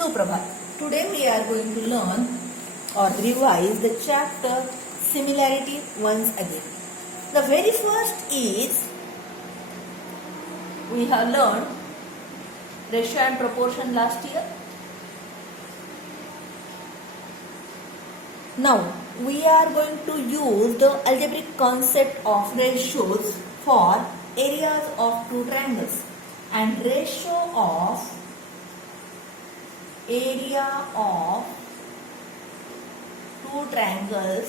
Suprabhat. Today we are going to learn or revise the chapter similarity once again. The very first is we have learned ratio and proportion last year. Now we are going to use the algebraic concept of ratios for areas of two triangles, and ratio of area of two triangles.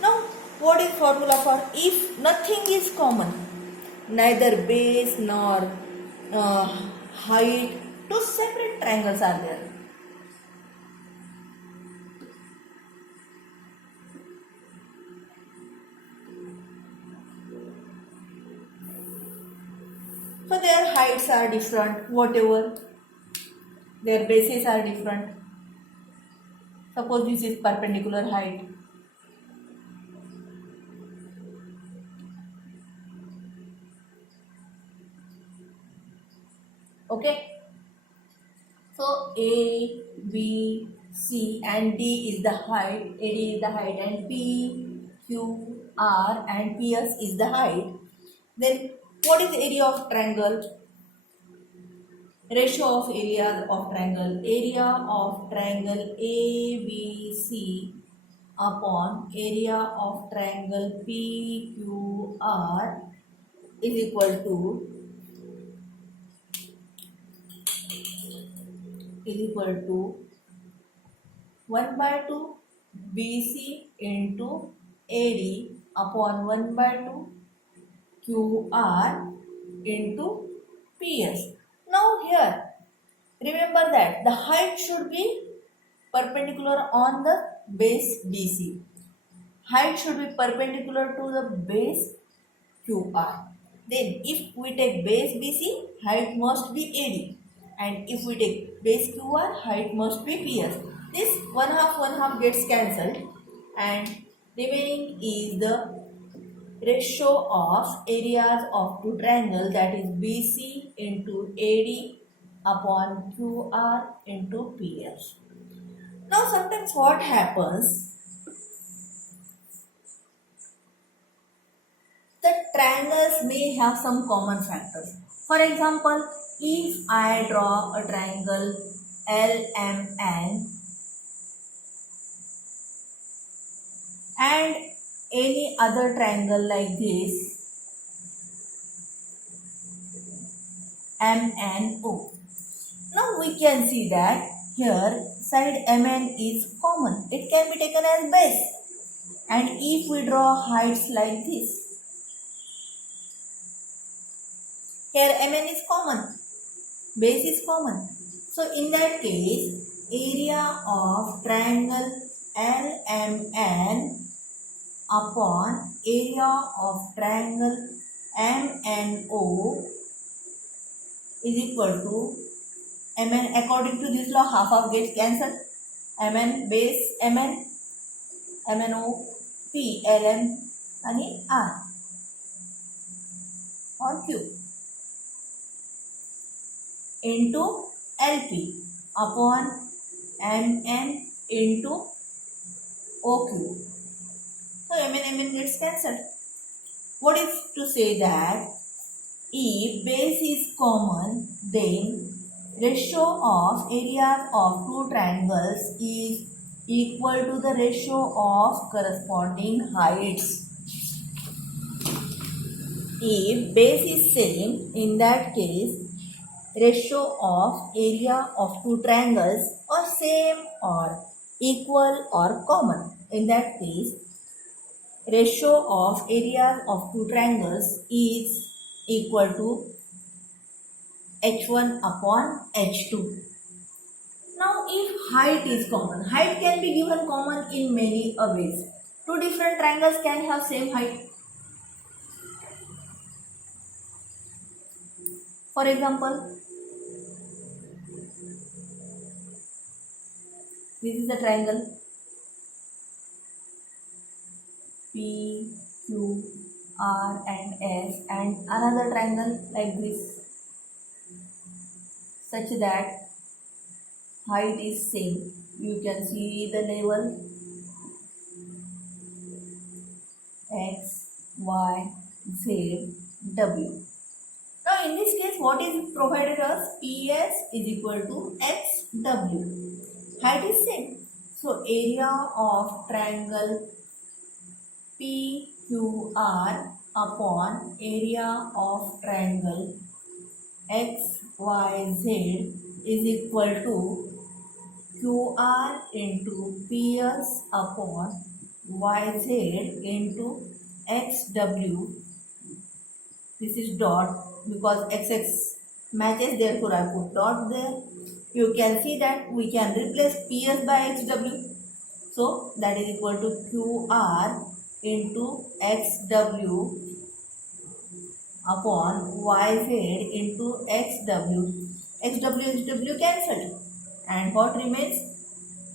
Now what is formula for if nothing is common, neither base nor height, two separate triangles are there. So their heights are different, whatever. Their bases are different. Suppose this is perpendicular height. Okay. So A, B, C and D is the height, AD is the height, and P, Q, R and PS is the height. Then what is the area of triangle? Ratio of areas of triangle. Area of triangle ABC upon area of triangle PQR is equal to 1 by 2 BC into AD upon 1 by 2 QR into PS. Now here, remember that the height should be perpendicular on the base BC. Height should be perpendicular to the base QR. Then if we take base BC, height must be AD. And if we take base QR, height must be PS. This 1/2 gets cancelled and remaining is the ratio of areas of two triangles, that is BC into AD upon QR into PS. Now sometimes what happens, the triangles may have some common factors. For example, if I draw a triangle LMN and any other triangle like this MNO. Now we can see that here side MN is common. It can be taken as base. And if we draw heights like this, here MN is common, base is common. So in that case, area of triangle LMN upon area of triangle MNO is equal to MN. According to this law, half gets cancelled. MN base MN, MNO P LM and R or Q into LP upon MN into OQ. So MN gets cancelled. What is to say that if base is common, then ratio of areas of two triangles is equal to the ratio of corresponding heights. If base is same, in that case ratio of area of two triangles are same or equal or common. In that case, ratio of areas of two triangles is equal to H1 upon H2. Now if height is common, height can be given common in many ways. Two different triangles can have same height. For example, this is the triangle P, Q, R and S, and another triangle like this such that height is same. You can see the level x, y, z, w. Now in this case, what is provided us? PS is equal to XW. Height is same. So area of triangle PQR upon area of triangle XYZ is equal to QR into PS upon YZ into XW. This is dot because XX matches, therefore I put dot there. You can see that we can replace PS by XW. So that is equal to QR into XW upon YZ into XW. XW cancelled. And what remains?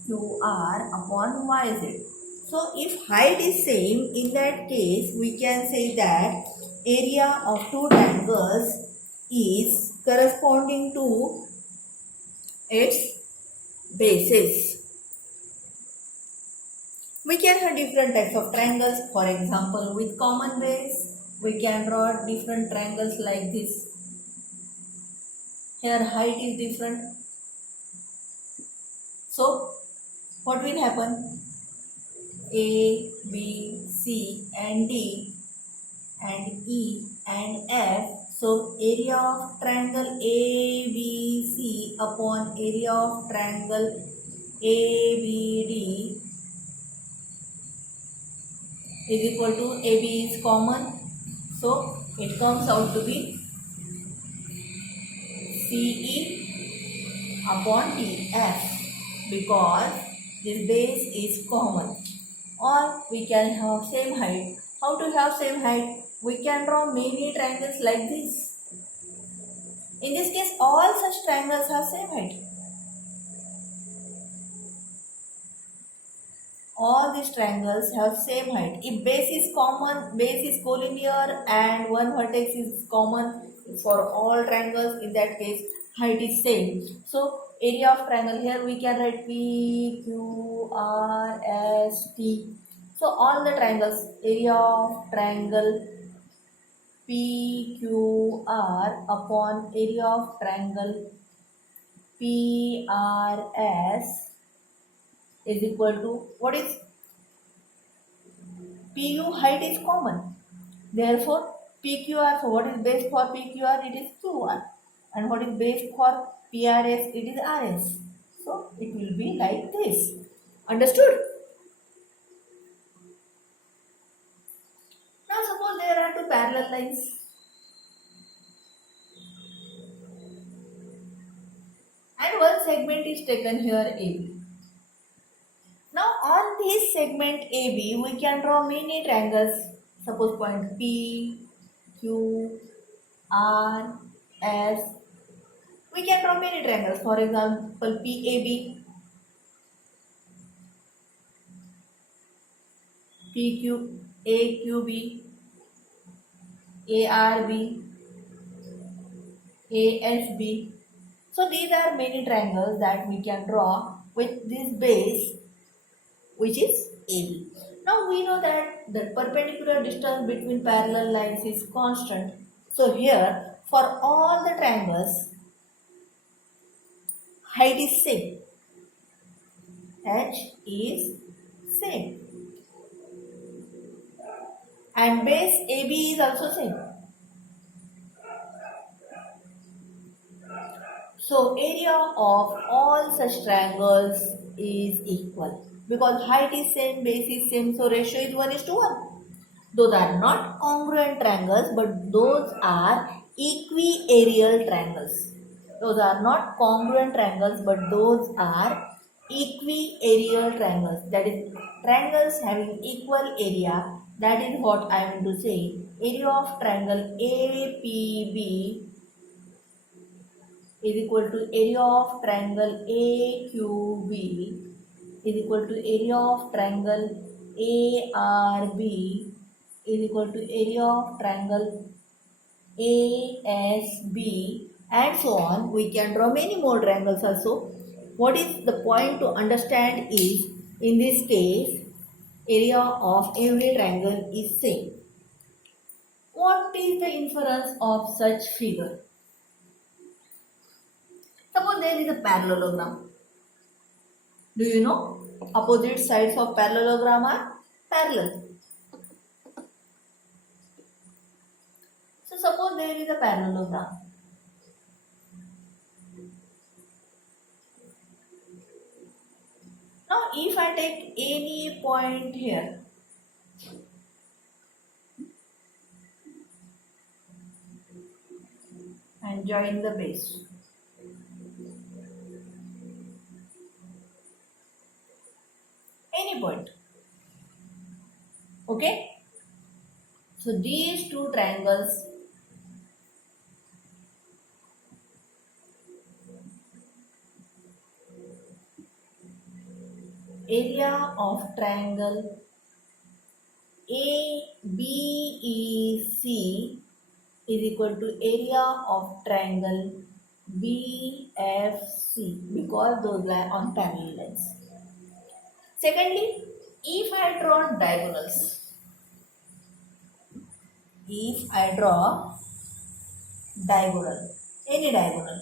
QR upon YZ. So if height is same, in that case we can say that area of two triangles is corresponding to its bases. We can have different types of triangles. For example, with common base, we can draw different triangles like this. Here height is different. So what will happen? A, B, C and D and E and F. So area of triangle ABC upon area of triangle ABD is equal to AB is common. So it comes out to be CE upon TF because this base is common. Or we can have same height. How to have same height? We can draw many triangles like this. In this case, all such triangles have same height. All these triangles have same height. If base is common, base is collinear and one vertex is common for all triangles, in that case height is same. So area of triangle, here we can write P, Q, R, S, T. So all the triangles, area of triangle PQR upon area of triangle PRS is equal to, what is PU? Height is common. Therefore, PQR, so what is base for PQR? It is QR. And what is base for PRS? It is RS. So, it will be like this. Understood? Now, suppose there are two parallel lines. And one segment is taken here AB. Now on this segment AB, we can draw many triangles. Suppose point P, Q, R, S. We can draw many triangles. For example, PAB, PQ, AQB, ARB, ASB. So these are many triangles that we can draw with this base, which is AB. Now we know that the perpendicular distance between parallel lines is constant. So here for all the triangles, height is same. H is same. And base AB is also same. So area of all such triangles is equal. Because height is same, base is same, so ratio is 1:1. Those are not congruent triangles, but those are equiareal triangles. Those are not congruent triangles, but those are equiareal triangles. That is, triangles having equal area. That is what I am to say. Area of triangle APB is equal to area of triangle AQB is equal to area of triangle ARB is equal to area of triangle ASB and so on. We can draw many more triangles also. What is the point to understand is, in this case, area of every triangle is same. What is the inference of such figure? Suppose there is a parallelogram. Do you know? Opposite sides of parallelogram are parallel. So suppose there is a parallelogram. Now if I take any point here, and join the base. Any point. Okay? So these two triangles area of triangle ABC is equal to area of triangle BFC because those lie on parallel lines. Secondly, if I draw diagonals, any diagonal,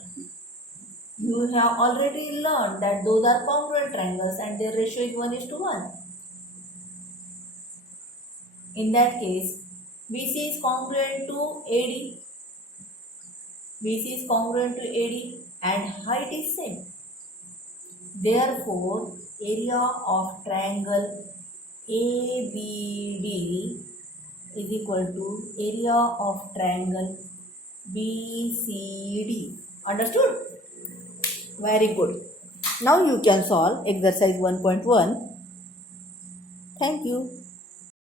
you have already learned that those are congruent triangles and their ratio is 1:1. In that case, BC is congruent to AD. BC is congruent to AD and height is same. Therefore, area of triangle ABD is equal to area of triangle BCD. Understood? Very good. Now you can solve exercise 1.1. Thank you.